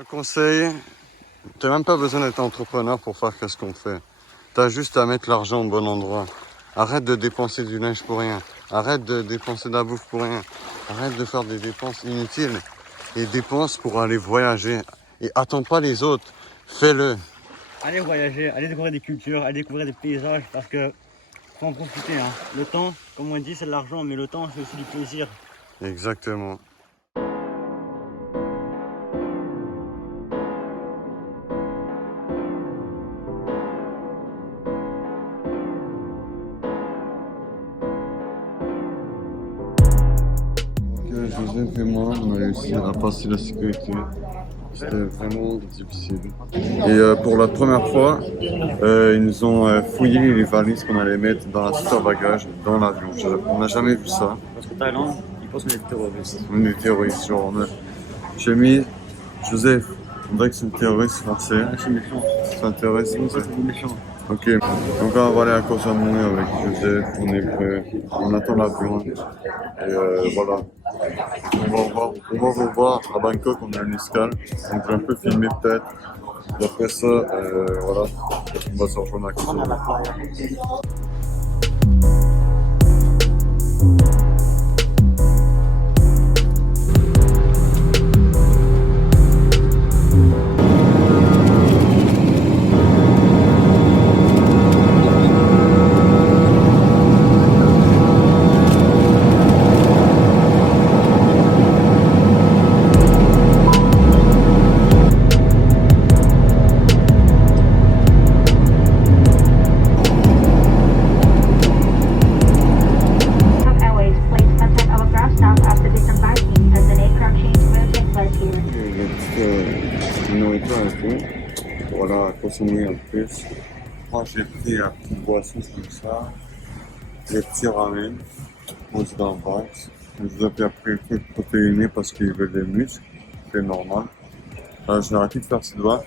Un conseil, tu n'as même pas besoin d'être entrepreneur pour faire ce qu'on fait. Tu as juste à mettre l'argent au bon endroit. Arrête de dépenser du linge pour rien. Arrête de dépenser de la bouffe pour rien. Arrête de faire des dépenses inutiles. Et dépense pour aller voyager. Et attends pas les autres. Fais-le. Allez voyager, allez découvrir des cultures, allez découvrir des paysages parce que faut en profiter. Hein. Le temps, comme on dit, c'est de l'argent, mais le temps, c'est aussi du plaisir. Exactement. Joseph et moi, on a réussi à passer la sécurité. C'était vraiment difficile. Et pour la première fois, ils nous ont fouillé les valises qu'on allait mettre dans la salle à bagages dans l'avion. On n'a jamais vu ça. Parce qu'en Thaïlande, ils pensent qu'on est des terroristes. On est des terroristes, genre. J'ai mis Joseph, on dirait que c'est un terroriste français. Ah, c'est méchant. C'est un terroriste français. C'est méchant. Ok, donc on va aller à Koh Samui avec Joseph, on est prêt, on attend l'avion. Et voilà. On va vous voir à Bangkok, on a une escale, donc je vais un peu filmer peut-être. Et après ça, voilà, on va se rejoindre à Koh Samui. Voilà, à consommer en plus. Moi j'ai pris la petite boisson comme ça, les petits ramen, posés dans le box. Je vous ai pris un truc protéiné parce qu'il veut des muscles, c'est normal. Je vais arrêter de faire ce doigt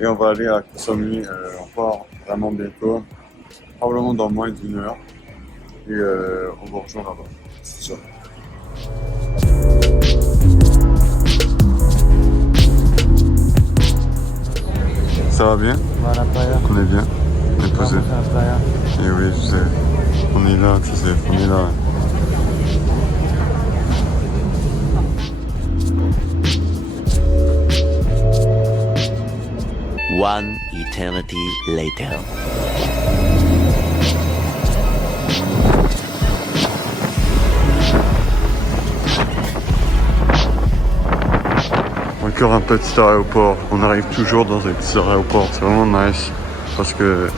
et on va aller à Koh Samui encore vraiment bientôt, probablement dans moins d'une heure. Et on va rejoindre là-bas, c'est sûr. Ça va bien? On va à la playa. On est bien? On est posé? On va à la playa. Et oui, je sais. On est là, tu sais, on est là. One eternity later. Encore un petit aéroport. On arrive toujours dans un petit aéroport. C'est vraiment nice parce que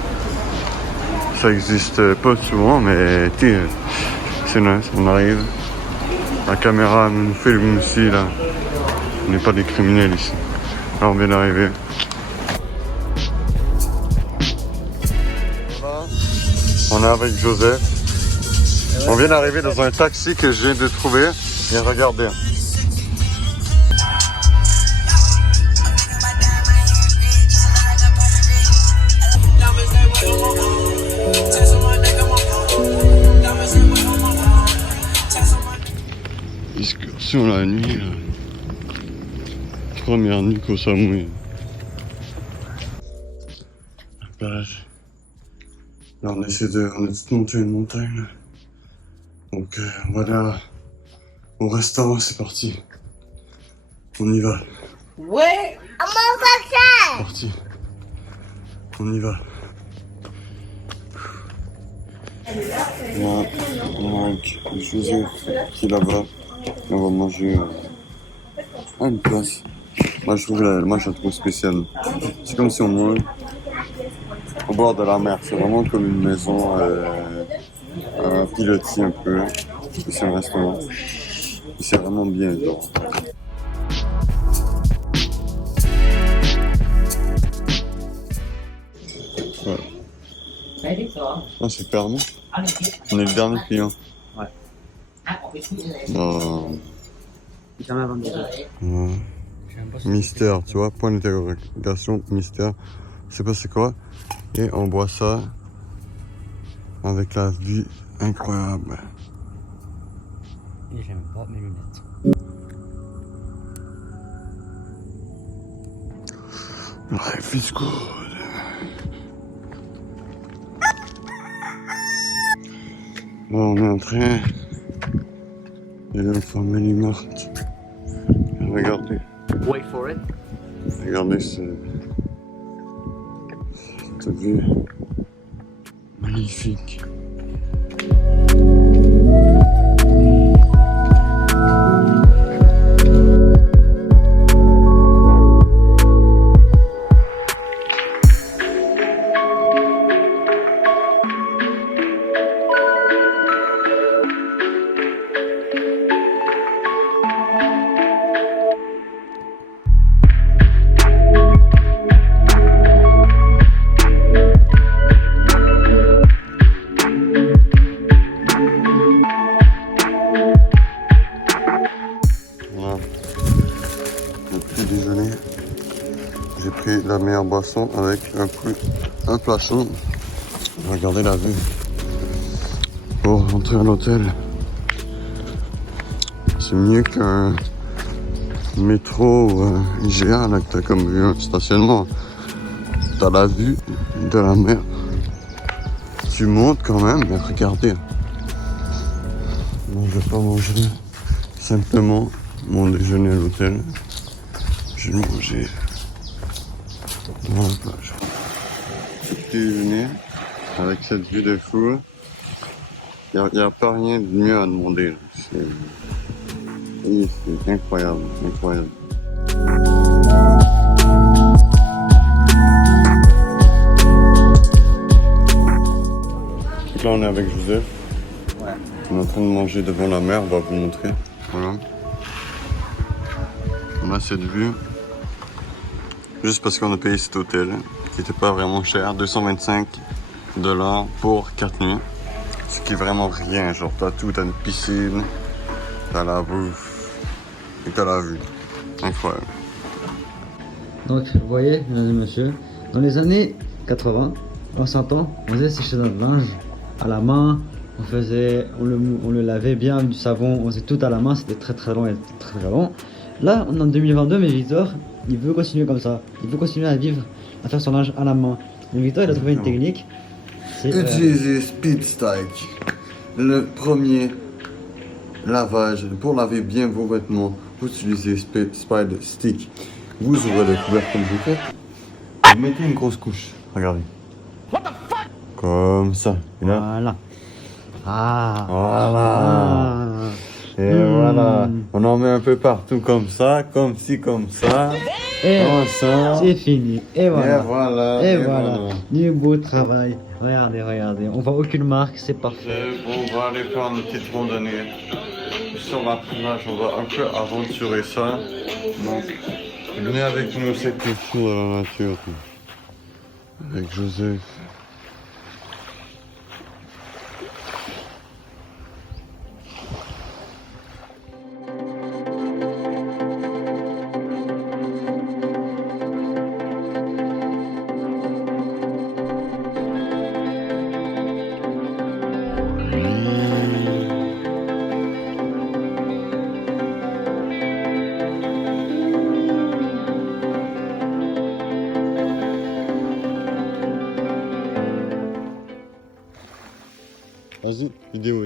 ça existe pas souvent, mais c'est nice. On arrive. La caméra nous filme ici, là. On n'est pas des criminels ici. Là, on vient d'arriver. On est avec Joseph. On vient d'arriver dans un taxi que je viens de trouver. Et regardez. Excursion la nuit, là. Première nuit Koh Samui. La plage. Là on essaie de monter une montagne. Là. Donc voilà. Au restaurant, c'est parti. On y va. Ouais. C'est parti. On y va. Là, on a avec Joseph qui est là-bas. Et on va manger à une place. Moi je la trouve spéciale. C'est comme si on mange au bord de la mer. C'est vraiment comme une maison, un pilotis un peu. Et c'est un restaurant. Et c'est vraiment bien, genre. Ouais. Ah, c'est permis. On est le dernier client. Ouais. Non. Jamais avant de dire. Ouais. Mystère, tu vois, point d'interrogation, mystère. Je sais pas c'est quoi. Et on boit ça avec la vue incroyable. Et j'aime pas mes lunettes. Life is good. Bon, on est en train de la famille morte. Regardez. Wait for it. Regardez cette vue magnifique. Déjeuner, j'ai pris la meilleure boisson avec un poisson. Regardez la vue. Pour rentrer à l'hôtel, c'est mieux qu'un métro ou un IGA là que t'as comme vue, un stationnement. T'as la vue de la mer. Tu montes quand même, mais regardez. Moi, je vais pas manger simplement mon déjeuner à l'hôtel. Je vais manger dans la plage. Petit déjeuner avec cette vue de fou. Il n'y a pas rien de mieux à demander. C'est incroyable, incroyable. Donc là on est avec Joseph. Ouais. On est en train de manger devant la mer, on va vous montrer. Voilà. On a cette vue. Juste parce qu'on a payé cet hôtel, qui n'était pas vraiment cher, 225 $ pour 4 nuits. Ce qui est vraiment rien, genre t'as tout, t'as une piscine, t'as la bouffe et t'as la vue. Incroyable. Donc, vous voyez, mesdames et messieurs, dans les années 80, on s'entend, on faisait sécher notre linge à la main, on le lavait bien avec du savon, on faisait tout à la main, c'était très long et très long. Là, on est en 2022, mais Victor, il veut continuer comme ça. Il veut continuer à vivre, à faire son linge à la main. Mais Victor, il a trouvé une technique. Utilisez Speed Stack, le premier lavage pour laver bien vos vêtements. Vous utilisez Speed Stick. Vous ouvrez le couvercle comme je fais. Vous mettez une grosse couche. Regardez. Comme ça. Et là, Voilà. Ah. voilà. Et voilà. On en met un peu partout comme ça, comme ci, comme ça. Et Comme ça. c'est fini. Et voilà. Et voilà. Et voilà. Du beau travail. Regardez, regardez. On voit aucune marque, c'est parfait. On va aller faire une petite randonnée sur la plage. On va un peu aventurer ça. Donc, venez avec nous, c'est tout fou dans la nature. Avec Joseph. Vas-y, vidéo.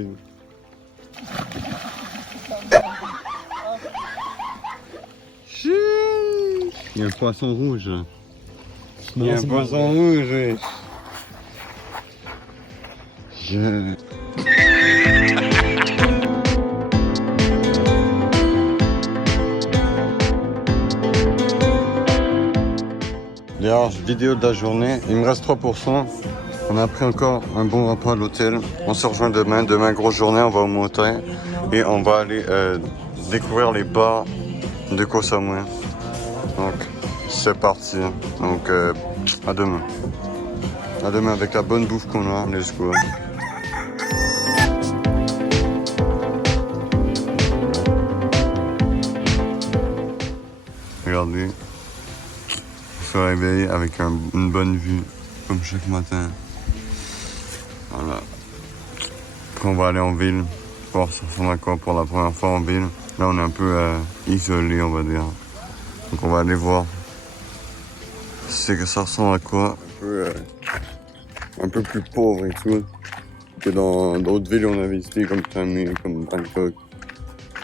Il y a un poisson rouge. Il y a un poisson rouge. D'ailleurs, vidéo de la journée, il me reste 3%. On a pris encore un bon repas à l'hôtel. On se rejoint demain. Demain, grosse journée, on va au motel et on va aller découvrir les bars de Koh Samui. Donc, c'est parti. Donc, à demain. À demain avec la bonne bouffe qu'on a. Let's go. Regardez. On se réveille avec une bonne vue, comme chaque matin. Voilà. Après, on va aller en ville, voir ça ressemble à quoi pour la première fois en ville. Là, on est un peu isolé, on va dire. Donc, on va aller voir c'est que ça ressemble à quoi? Un peu plus pauvre et tout que dans d'autres villes où on a visité comme Chiang comme Bangkok.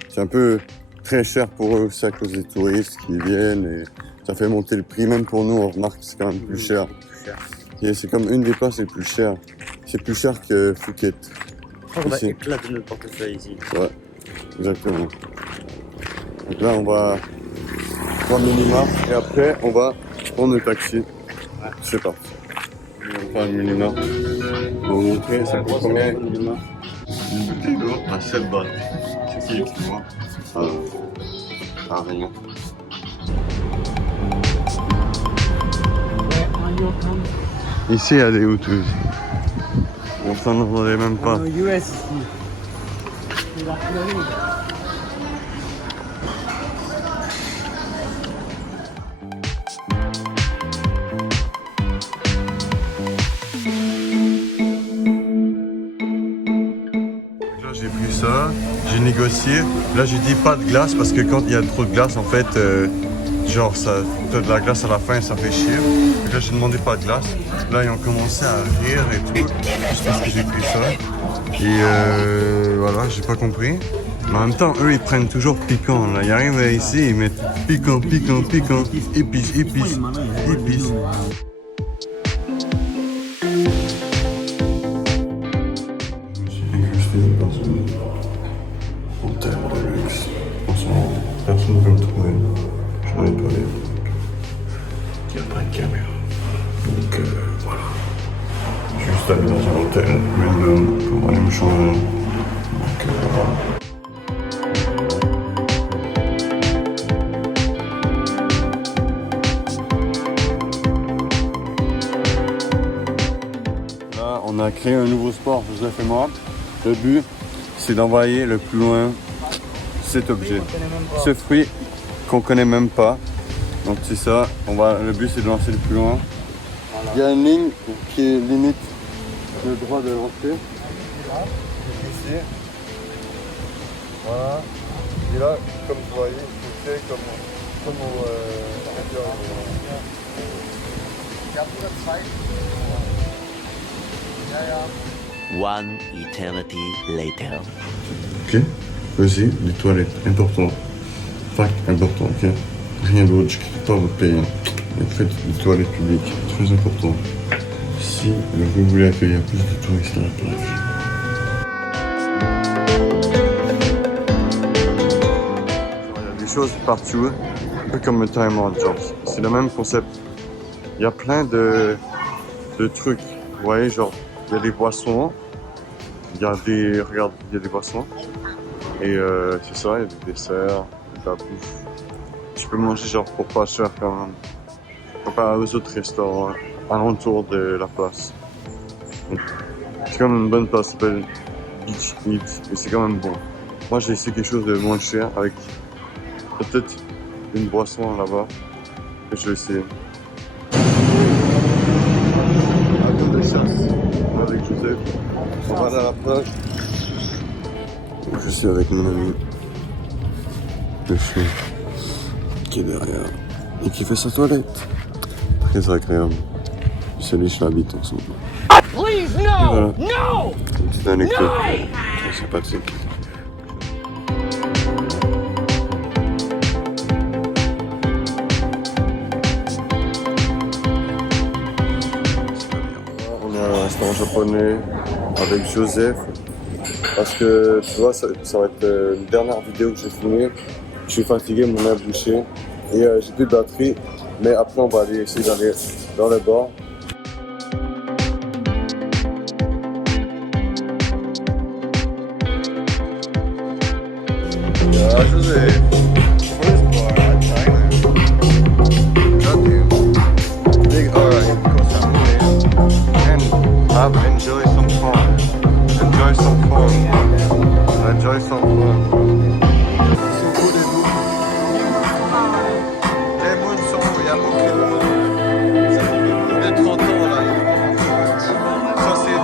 C'est un peu très cher pour eux aussi à cause des touristes qui viennent et ça fait monter le prix. Même pour nous, on remarque que c'est quand même plus cher. Et c'est comme une des places les plus chères. C'est plus cher que Phuket. On va Ici. éclater notre portefeuille ici. Ouais, exactement. Donc là, on va prendre le mini-mart et après, on va prendre le taxi. C'est parti. On va faire le mini-mart. On va vous montrer, ça coûte combien? Une bouteille d'eau à 7 bahts. C'est qui équivaut à rien. Ici, il y a des Hutus. On s'en entendait même pas. US Là, j'ai pris ça, j'ai négocié. Là, j'ai dit pas de glace parce que quand il y a trop de glace, en fait, genre, ça, t'as de la glace à la fin, ça fait chier. Donc là, j'ai demandé pas de glace. Là, ils ont commencé à rire et tout, juste parce que j'ai pris ça. Et voilà, j'ai pas compris. Mais en même temps, eux, ils prennent toujours piquant. Là, ils arrivent ici, ils mettent piquant, piquant, piquant, épice, épice, épice. Dans un hôtel de luxe. Personne ne peut me trouver. Je suis dans les toilettes. Il n'y a pas de caméra. Donc voilà. Je suis juste allé dans un hôtel random pour aller me changer. Donc voilà. Là, on a créé un nouveau sport, Joseph et moi. Le but, c'est d'envoyer le plus loin cet objet, ce fruit qu'on connaît même pas. Donc c'est ça, le but c'est de lancer le plus loin. Il y a une ligne qui limite le droit de lancer. Ici. Voilà. Et là, comme vous voyez, c'est comme au One eternity later. Ok, vas-y, les toilettes, important. Fact, important, ok. Rien d'autre, je ne quitte pas votre pays. Faites des toilettes publiques, très important. Si vous voulez accueillir plus de touristes à la plage. Il y a des choses partout, un peu comme le Time Out, genre. C'est le même concept. Il y a plein de trucs, vous voyez, genre, il y a des boissons. Regarde, il y a des boissons. Et c'est ça, il y a des desserts, de la bouffe. Tu peux manger genre pour pas cher quand même. Comparé aux autres restaurants alentour de la place. Donc, c'est quand même une bonne place, ça s'appelle Beach Eat. Et c'est quand même bon. Moi j'ai essayé quelque chose de moins cher avec peut-être une boisson là-bas. Que je vais essayer. Avion de chasse avec Joseph. On va aller à la plage. Je suis avec mon ami, le chien, qui est derrière et qui fait sa toilette. Très agréable. Je liche la bite en ce moment. Please, no! Voilà. No! Une petite anecdote très sympathique. On est à un restaurant japonais avec Joseph. Parce que tu vois, ça va être une dernière vidéo que j'ai filmée. Je suis fatigué, mon nez a bouché et j'ai plus de batterie. Mais après, on va aller essayer d'aller dans le bar. Yeah, Joseph. First bar, I'm China. Got you. Big alright, because I'm and enjoy some fun. Enjoy some fun. Enjoy some fun. Ils sont beaux les loups. Les moules sont beaux, il y a beaucoup de loups. Ça fait des loups de 30 ans là. Ça c'est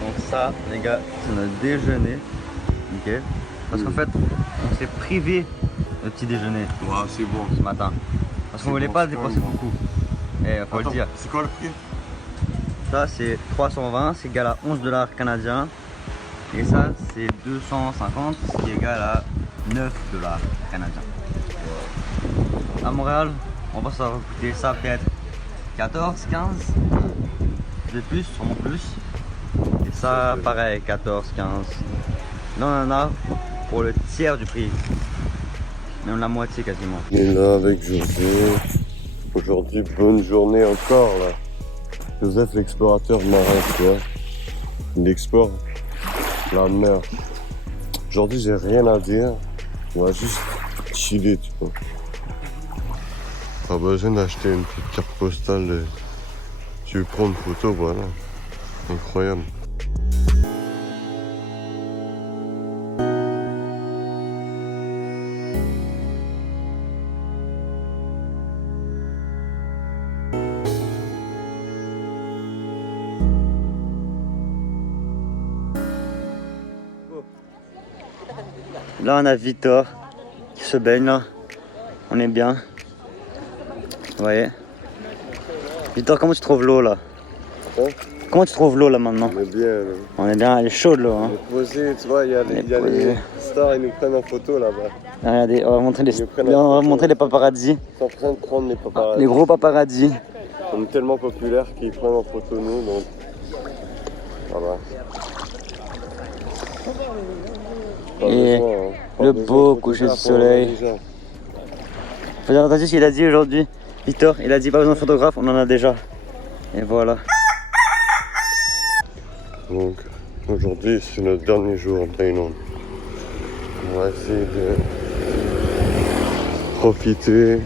Donc ça les gars, c'est notre déjeuner. Ok. Parce qu'en fait, on s'est privé de petit déjeuner Ouais, c'est bon. ce matin. Parce qu'on voulait pas dépenser beaucoup. Et faut le dire. C'est quoi le prix? Ça c'est 320, c'est égal à 11 $ canadiens. Et ça c'est 250, ce qui est égal à 9 $ canadiens. À Montréal, on pense que ça va coûter ça peut-être 14, 15 de plus, sûrement plus. Et ça pareil, 14, 15. Là on en a pour le tiers du prix. Même la moitié quasiment. On est là avec José. Aujourd'hui, bonne journée encore là. Joseph l'explorateur marin, tu vois. Il explore la mer. Aujourd'hui, j'ai rien à dire. On va juste chiller, tu vois. Pas besoin d'acheter une petite carte postale. Tu veux prendre une photo, voilà. Incroyable. Là on a Victor qui se baigne là. On est bien. Vous voyez. Victor, comment tu trouves l'eau là? Hein? Comment tu trouves l'eau là maintenant? On est bien. Là. On est bien, elle est chaude l'eau. Hein. On est posé, tu vois, il y a les stars, ils nous prennent en photo là-bas. Regardez, on va montrer les, Ils nous prennent on en va photo. montrer les paparazzis. Ils sont en train de prendre les paparazzi. Les gros paparazzis. On est tellement populaires qu'ils prennent en photo nous, donc voilà. Pas Et besoin, hein. Pas le besoin beau de coucher du photographe, on en a soleil. déjà. Vous avez entendu ce qu'il a dit aujourd'hui? Victor, il a dit pas besoin de photographe, on en a déjà. Et voilà. Donc aujourd'hui c'est notre dernier jour en Thaïlande. On va essayer de profiter.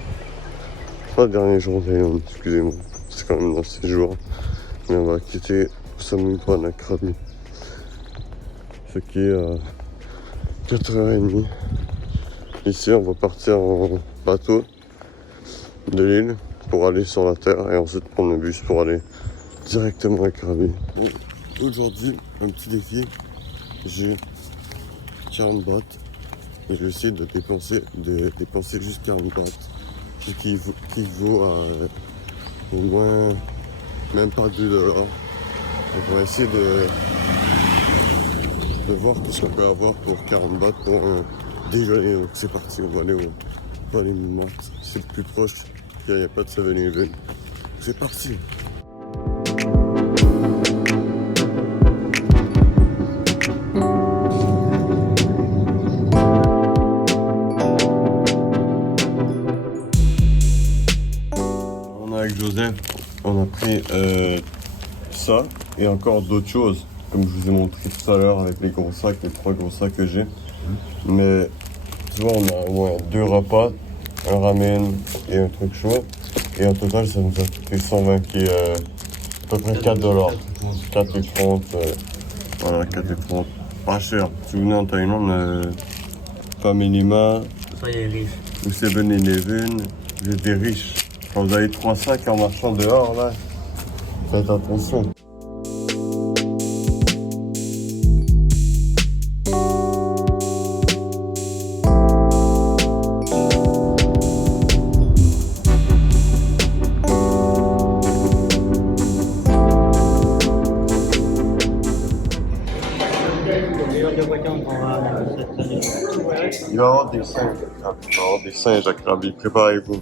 Pas le dernier jour en Thaïlande, excusez-moi. C'est quand même dans 6 jours. Mais on va quitter Samui-Pran à Krabi. Ce qui est à 4h30. Ici on va partir en bateau de l'île pour aller sur la terre et ensuite prendre le bus pour aller directement à Krabi. Aujourd'hui, un petit défi, j'ai 40 bahts et je vais essayer de dépenser juste 40 bahts, ce qui vaut à au moins même pas 2 $. Donc on va essayer de voir tout ce qu'on peut avoir pour 40 bahts pour un déjeuner. Donc c'est parti, on va aller au Palais Montmartre, c'est le plus proche, il n'y a pas de 7-Eleven. C'est parti. Avec Joseph, on a pris ça et encore d'autres choses, comme je vous ai montré tout à l'heure avec les gros sacs, les 3 gros sacs que j'ai. Mais tu vois, on a au moins 2 repas, un ramen et un truc chaud. Et en total, ça nous a coûté 120 qui est à peu près 4 $. 4,30 voilà, 4,30. Pas cher. Si vous venez en Thaïlande, Family Mart Soyez riches. ou 7-Eleven, vous êtes des riches. Quand vous avez 3 sacs en marchant dehors, là, faites attention. Il va y avoir des singes à Krabi. Il va y avoir des singes à Krabi. Préparez-vous.